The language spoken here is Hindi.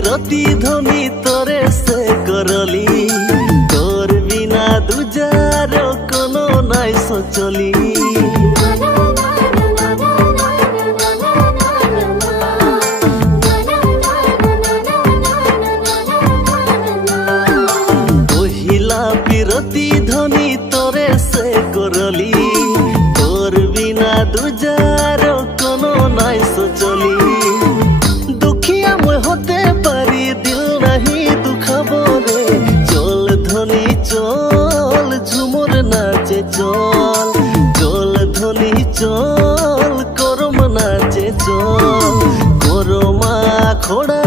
पिरती धनी तोरे से करली तोर बिना दूजार कोनो नाई सोचली पिरती धनी तोरे से करली तोर बिना दूजार कोनो नाई सोचली दुखिया मैं होते पारी दिल नहीं दुखाबो रे चल धनी चल झुमुर नाचे चल धनी चल करम नाचे चल करमा खोड़ा